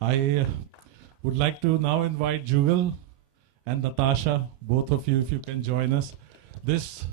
I would like to now invite Jugal and Natasha, both of you, if you can join us. This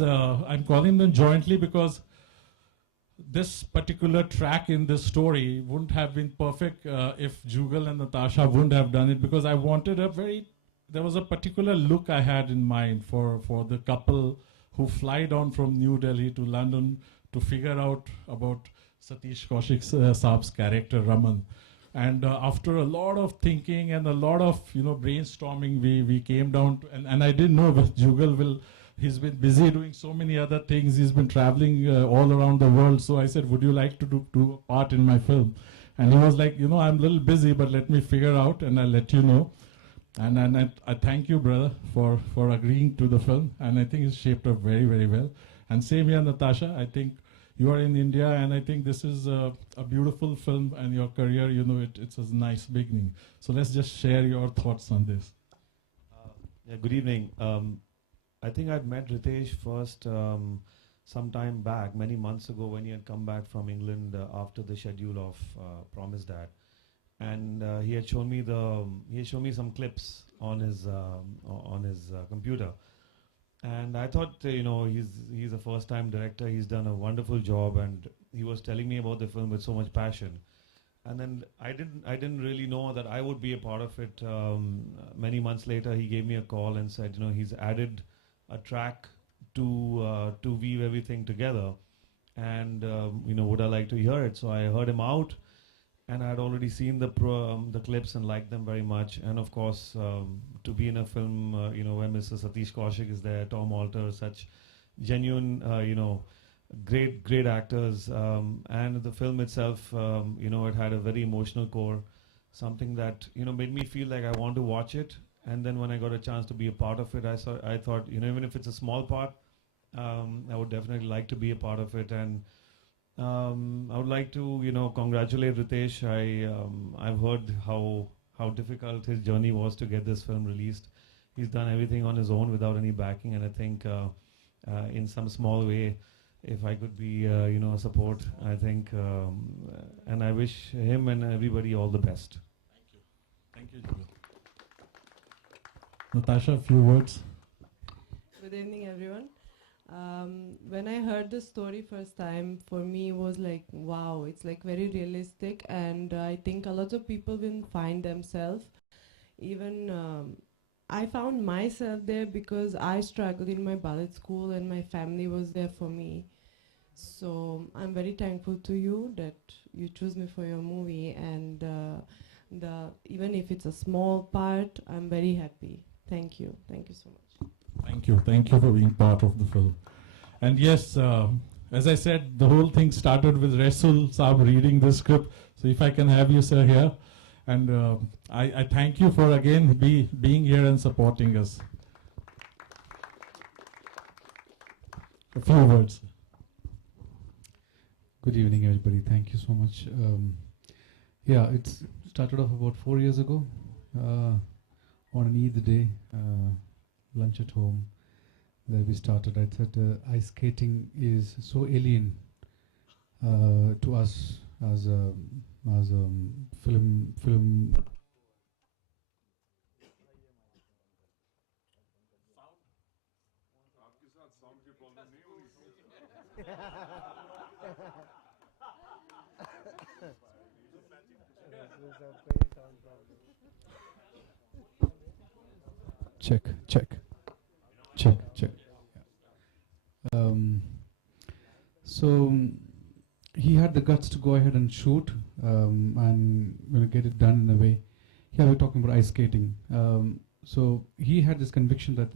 I'm calling them jointly because this particular track in this story wouldn't have been perfect if Jugal and Natasha wouldn't have done it, because I wanted there was a particular look I had in mind for the couple who fly down from New Delhi to London to figure out about Satish Kaushik's Saab's character Raman. And after a lot of thinking and a lot of brainstorming, we came down to, and I didn't know that Jugal he's been busy doing so many other things. He's been traveling all around the world. So I said, would you like to do a part in my film? And he was like, I'm a little busy, but let me figure out and I'll let you know. And I thank you, brother, for agreeing to the film. And I think it's shaped up very, very well. And same here, Natasha. I think you are in India, and I think this is a beautiful film, and your career, it's a nice beginning. So let's just share your thoughts on this. Yeah, good evening. I think I'd met Ritesh first some time back, many months ago, when he had come back from England after the schedule of Promise Dad, and he had shown me some clips on his computer, and I thought he's a first-time director. He's done a wonderful job, and he was telling me about the film with so much passion. And then I didn't really know that I would be a part of it. Many months later, he gave me a call and said, he's added a track to weave everything together, and would I like to hear it? So I heard him out, and I had already seen the clips and liked them very much. And of course, to be in a film, where Mr. Satish Kaushik is there, Tom Alter, such genuine, great actors, and the film itself, it had a very emotional core, something that made me feel like I want to watch it. And then when I got a chance to be a part of it, I thought, even if it's a small part, I would definitely like to be a part of it. And I would like to, congratulate Ritesh. I've heard how difficult his journey was to get this film released. He's done everything on his own without any backing, and I think in some small way, if I could be, a support, I think, and I wish him and everybody all the best. Thank you, Jugal. Natasha, a few words. Good evening, everyone. When I heard the story first time, for me it was like, wow, it's like very realistic, and I think a lot of people will find themselves. Even I found myself there because I struggled in my ballet school and my family was there for me. So I'm very thankful to you that you choose me for your movie, and even if it's a small part, I'm very happy. Thank you so much. Thank you for being part of the film. And yes, as I said, the whole thing started with Rasul Saab reading the script. So if I can have you, sir, here. And I thank you for again being here and supporting us. A few words. Good evening, everybody. Thank you so much. Yeah, it started off about 4 years ago. On an Eid day, lunch at home, where we started. I thought ice skating is so alien to us as a film. Check. So he had the guts to go ahead and shoot and get it done in a way. Here we're talking about ice skating. So he had this conviction that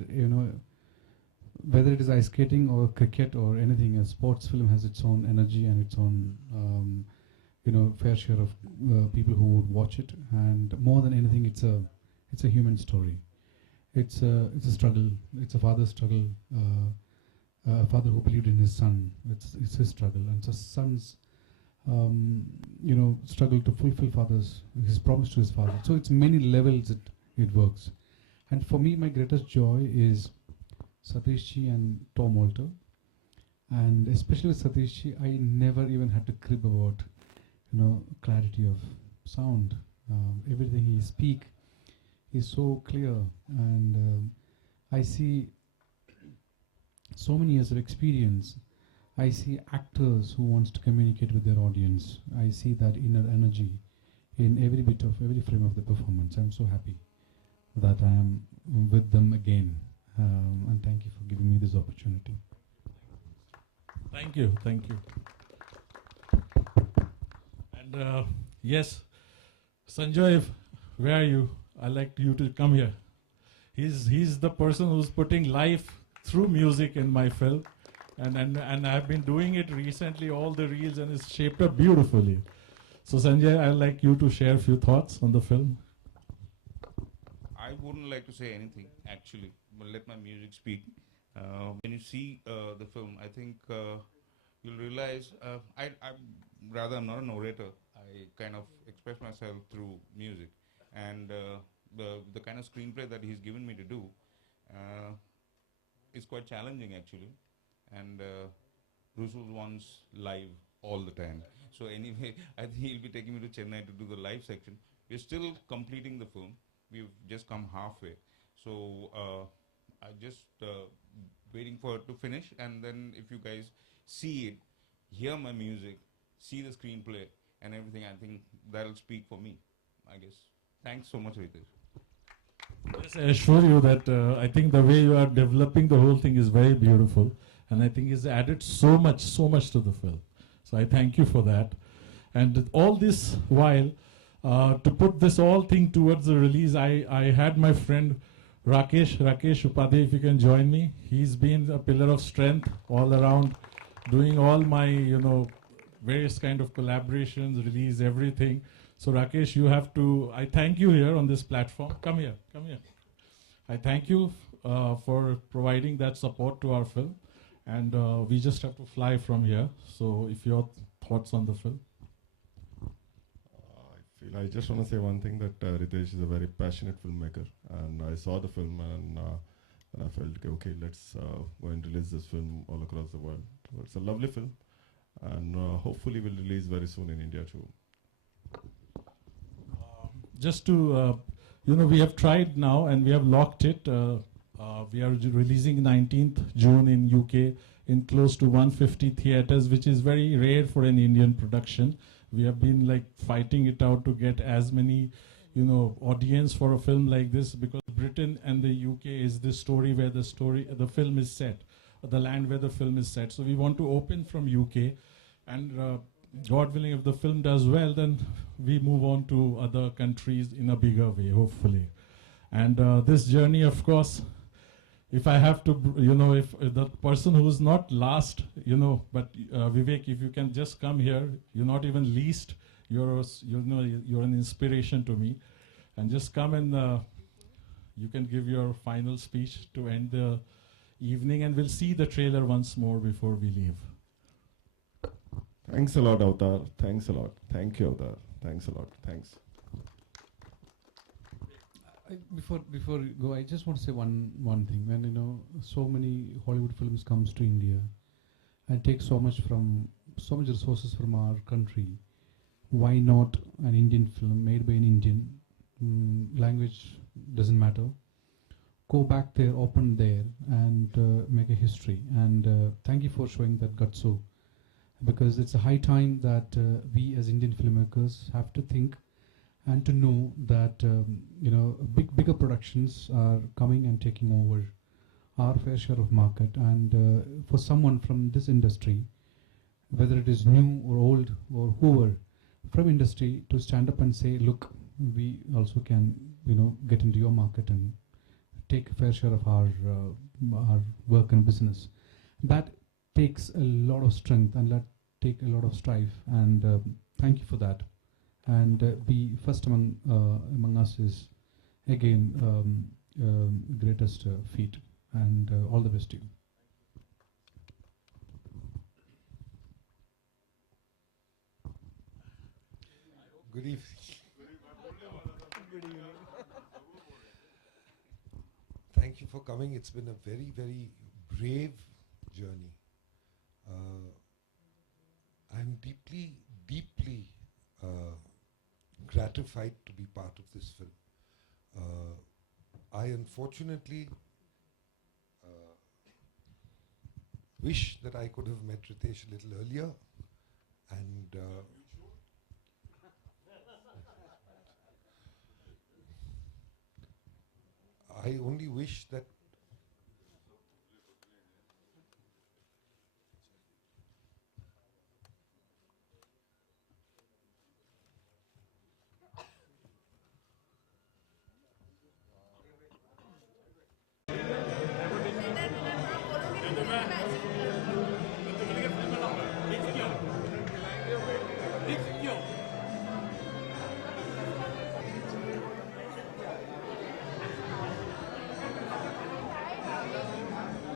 whether it is ice skating or cricket or anything, a sports film has its own energy and its own fair share of people who would watch it. And more than anything, it's a human story. It's a struggle. It's a father's struggle. A father who believed in his son. It's his struggle, and the son's struggle to fulfill his promise to his father. So it's many levels it works. And for me, my greatest joy is Satishji and Tom Walter. And especially with Satishji, I never even had to crib about, clarity of sound. Everything he speak is so clear, and I see so many years of experience. I see actors who wants to communicate with their audience. I see that inner energy in every bit of every frame of the performance. I'm so happy that I am with them again, and thank you for giving me this opportunity. Thank you, thank you. And yes, Sanjay, where are you? I'd like you to come here. He's the person who's putting life through music in my film, and I've been doing it recently, all the reels, and it's shaped up beautifully. So Sanjay, I'd like you to share a few thoughts on the film. I wouldn't like to say anything actually, but let my music speak. When you see the film, I think you'll realize I'm not an orator. I kind of express myself through music, and the kind of screenplay that he's given me to do is quite challenging actually, and Rusul wants live all the time. So anyway, I think he'll be taking me to Chennai to do the live section. We're still completing the film. We've just come halfway. So I just waiting for it to finish, and then if you guys see it, hear my music, see the screenplay and everything, I think that'll speak for me, I guess. Thanks so much, Ritesh. Yes, I assure you that I think the way you are developing the whole thing is very beautiful, and I think it's added so much to the film. So I thank you for that. And all this while, to put this all thing towards the release, I had my friend Rakesh Upadhyay, if you can join me. He's been a pillar of strength all around, doing all my, various kind of collaborations, release, everything. So Rakesh, I thank you here on this platform. Come here. I thank you for providing that support to our film. And we just have to fly from here. So if your thoughts on the film. I just want to say one thing, that Ritesh is a very passionate filmmaker, and I saw the film and I felt, okay, let's go and release this film all across the world. So it's a lovely film, and hopefully will release very soon in India too. Just to, we have tried now and we have locked it. We are releasing 19th June in UK in close to 150 theaters, which is very rare for an Indian production. We have been like fighting it out to get as many, audience for a film like this, because Britain and the UK is the story where the film is set, the land where the film is set. So we want to open from UK, and God willing, if the film does well, then we move on to other countries in a bigger way, hopefully. And this journey, of course, if I have to, if the person who's not last, but Vivek, if you can just come here, you're not even least, you're an inspiration to me. And just come and you can give your final speech to end the evening, and we'll see the trailer once more before we leave. Thanks a lot, Avatar. Thanks a lot. Thank you, Avatar. Thanks a lot. Thanks. Before you go, I just want to say one thing. When so many Hollywood films comes to India and take so much resources from our country, why not an Indian film made by an Indian? Language doesn't matter. Go back there, open there, and make a history. And thank you for showing that gutso, because it's a high time that we as Indian filmmakers have to think and to know that bigger productions are coming and taking over our fair share of market. And for someone from this industry, whether it is new or old or whoever from industry, to stand up and say, look, we also can get into your market and take a fair share of our work and business, that takes a lot of strength and that take a lot of strife. And thank you for that. And be first among us is again greatest feat, and all the best to you. Good evening. thank you for coming. It's been a very, very brave journey. I'm deeply, deeply gratified to be part of this film. I unfortunately wish that I could have met Ritesh a little earlier, and I only wish that